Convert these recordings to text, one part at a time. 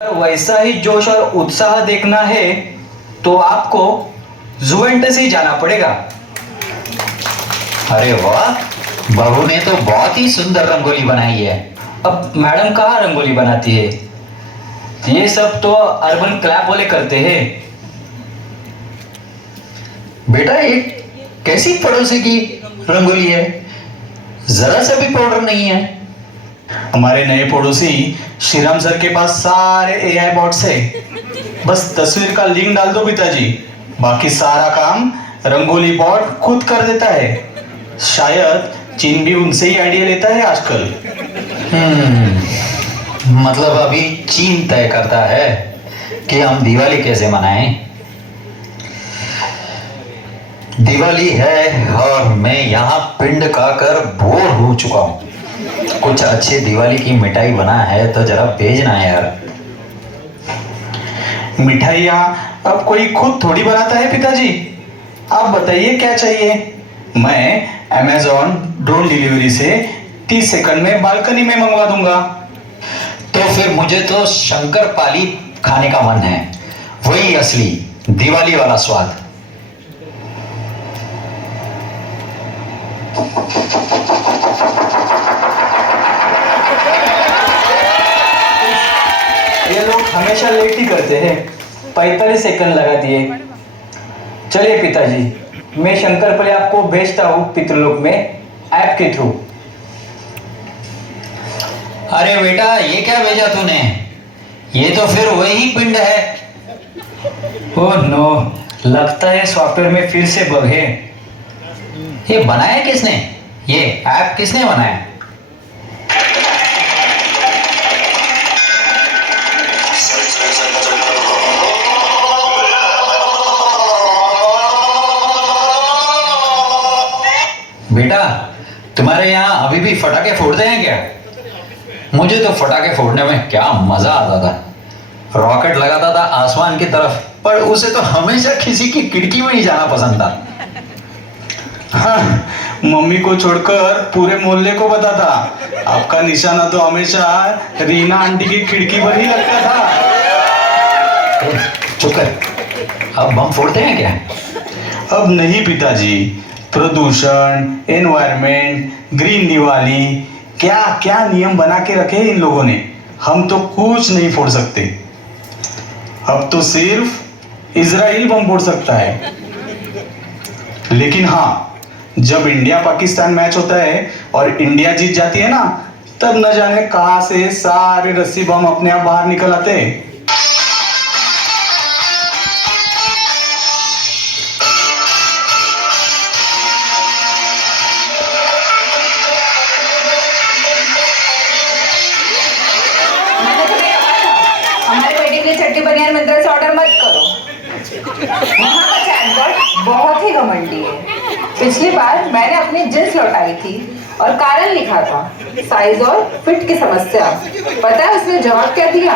वैसा ही जोश और उत्साह देखना है तो आपको जुवेंटस ही जाना पड़ेगा। अरे वाह, बहू ने तो बहुत ही सुंदर रंगोली बनाई है। अब मैडम कहाँ रंगोली बनाती है, ये सब तो अर्बन क्लैप वाले करते हैं। बेटा ये कैसी पड़ोसी की रंगोली है, जरा सा भी पाउडर नहीं है। हमारे नए पड़ोसी श्रीराम सर के पास सारे एआई बॉट्स है, बस तस्वीर का लिंक डाल दो पिताजी, बाकी सारा काम रंगोली बॉट खुद कर देता है। शायद चीन भी उनसे ही आइडिया लेता है आजकल। मतलब अभी चीन तय करता है कि हम दिवाली कैसे मनाएं। दिवाली है और मैं यहाँ पिंड खाकर बोर हो चुका हूँ। कुछ अच्छी दिवाली की मिठाई बना है तो जरा भेजना यार। मिठाइयाँ अब कोई खुद थोड़ी बनाता है पिताजी, आप बताइए क्या चाहिए। मैं अमेजॉन ड्रोन डिलीवरी से 30 सेकंड में बालकनी में मंगवा दूंगा। तो फिर मुझे तो शंकर पाली खाने का मन है, वही असली दिवाली वाला स्वाद। ये लोग हमेशा लेट ही करते हैं, 45 सेकंड लगा दिए। चलिए पिताजी, मैं शंकर पले आपको भेजता हूँ पितृलोक में ऐप के थ्रू। अरे बेटा ये क्या भेजा तूने, ये तो फिर वही पिंड है। ओह नो, लगता है सॉफ्टवेयर में फिर से बग है। ये बनाया किसने, ये ऐप किसने बनाया? बेटा तुम्हारे यहाँ अभी भी फटाके फोड़ते हैं क्या? मुझे तो फटाके फोड़ने में क्या मजा आता था। रॉकेट लगाता था आसमान की तरफ, पर उसे तो हमेशा किसी की खिड़की में ही जाना पसंद था। हाँ, मम्मी को छोड़कर पूरे मोहल्ले को पता था। आपका निशाना तो हमेशा रीना आंटी की खिड़की पर ही लगता था। चुप कर, अब बम फोड़ते हैं क्या? अब नहीं पिताजी, प्रदूषण, एनवायरमेंट, ग्रीन दिवाली, क्या क्या नियम बना के रखे इन लोगों ने, हम तो कुछ नहीं फोड़ सकते। अब तो सिर्फ इजराइल बम फोड़ सकता है। लेकिन हाँ, जब इंडिया पाकिस्तान मैच होता है और इंडिया जीत जाती है ना, तब न जाने कहां से सारे रस्सी बम अपने आप बाहर निकल आते हैं। हमारे बेटे के लिए चट्टी बनियान मंदिर से ऑर्डर मत करो। वहाँ का चैटबॉट बहुत ही घमंडी है। पिछली बार मैंने अपनी जींस लौटाई थी और कारण लिखा था साइज और फिट की समस्या। पता है उसने जवाब क्या दिया?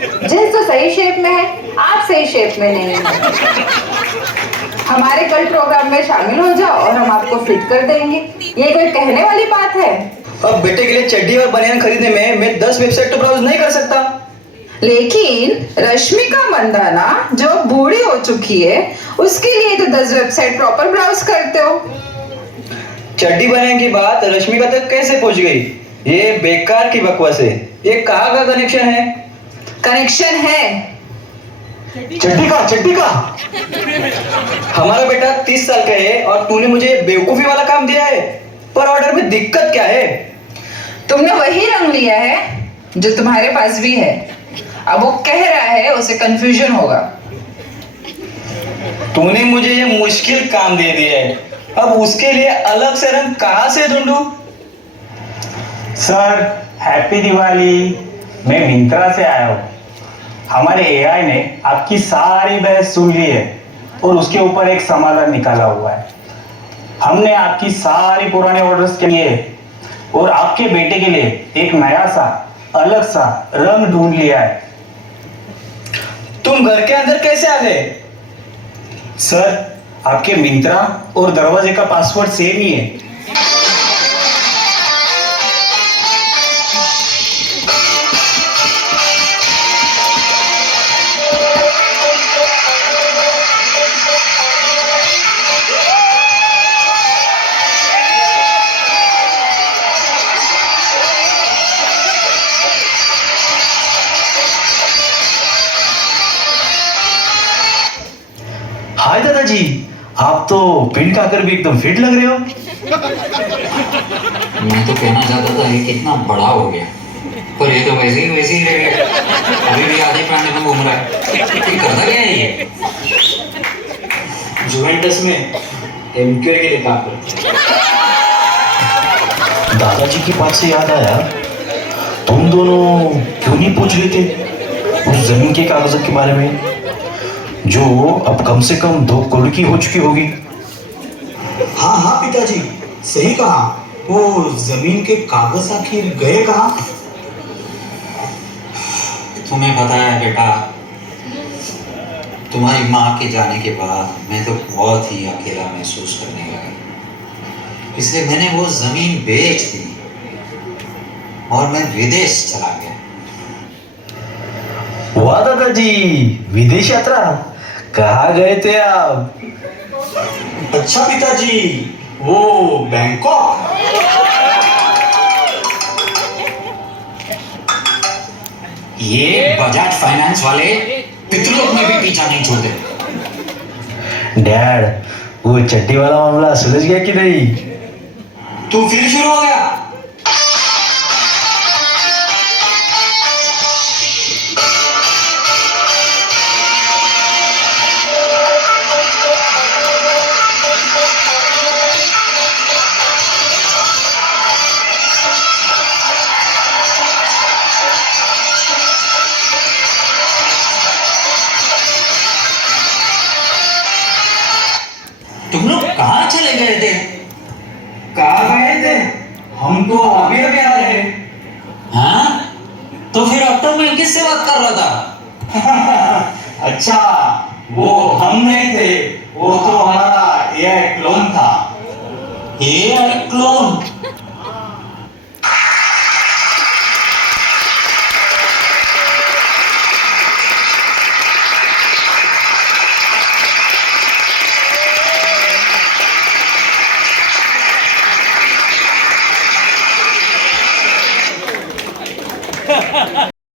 जींस तो सही शेप में है, आप सही शेप में नहीं है। हमारे कल प्रोग्राम में शामिल हो जाओ और हम आपको फिट कर देंगे। ये कोई कहने वाली बात है? अब बेटे के लिए चड्डी और बनियान खरीदने में मैं 10 वेबसाइट तो ब्राउज नहीं कर सकता। लेकिन रश्मिका मंदाना जो बूढ़ी हो चुकी है, उसके लिए तो 10 वेबसाइट प्रॉपर ब्राउज करते हो। चड्डी बनियान की बात रश्मिका तक कैसे पहुंच गई? ये बेकार की बकवास है। ये कहाँ का कनेक्शन है? कनेक्शन है। चड्डी का हमारा बेटा 30 साल का है और तूने मुझे बेवकूफी वाला काम दिया है, पर ऑर्डर में दिक्कत क्या है? तुमने वही रंग लिया है जो तुम्हारे पास भी है। अब वो कह रहा है उसे कंफ्यूजन होगा। तूने मुझे ये मुश्किल काम दे दिया है, अब उसके लिए अलग से रंग कहां से ढूंढूं? सर हैप्पी दिवाली, मैं मिंत्रा से आया हूँ। हमारे एआई ने आपकी सारी बहस सुन ली है और उसके ऊपर एक समाधान निकाला हुआ है। हमने आपकी सारी पुराने ऑर्डर्स के लिए और आपके बेटे के लिए एक नया सा अलग सा रंग ढूंढ लिया है। तुम घर के अंदर कैसे आ गए? सर आपके मिंत्रा और दरवाजे का पासवर्ड सेम ही है। दादाजी, आप तो पिन खाकर भी एकदम फिट लग रहे हो। मैं तो कहना चाहता था ये कितना बड़ा हो गया, पर ये तो वैसे ही रह गया। अभी भी आधे पैंट में घूम रहा है। ये करता क्या है ये? जुवेंटस में एमक्यू के लिए काम करते हैं। दादाजी की बात से याद आया, तुम दोनों क्यों नहीं पूछ रहे थे उस जमीन के कागजों के बारे में, जो अब कम से कम 2 करोड़ की हो चुकी होगी। हाँ हाँ पिताजी, सही कहा। वो जमीन के कागज आखिर गए कहाँ? तुम्हें पता है बेटा, तुम्हारी माँ के जाने के बाद मैं तो बहुत ही अकेला महसूस करने लगा, इसलिए मैंने वो जमीन बेच दी और मैं विदेश चला गया। वाह दादाजी, विदेश यात्रा, कहाँ गए थे आप? अच्छा पिताजी, वो बैंकॉक। ये बजाज फाइनेंस वाले पितृलोक में भी पीछा नहीं छोड़ते। डैड, वो चड्डी वाला मामला सुलझ गया कि नहीं? तू फिर शुरू हो गया। तुम लोग कहाँ चले गए थे? कहाँ गए थे? हम तो अभी अभी आए। हाँ? तो फिर अब तक मैं किससे बात कर रहा था? अच्छा, वो हम नहीं थे, वो तो हमारा एआई क्लोन था। ये क्लोन?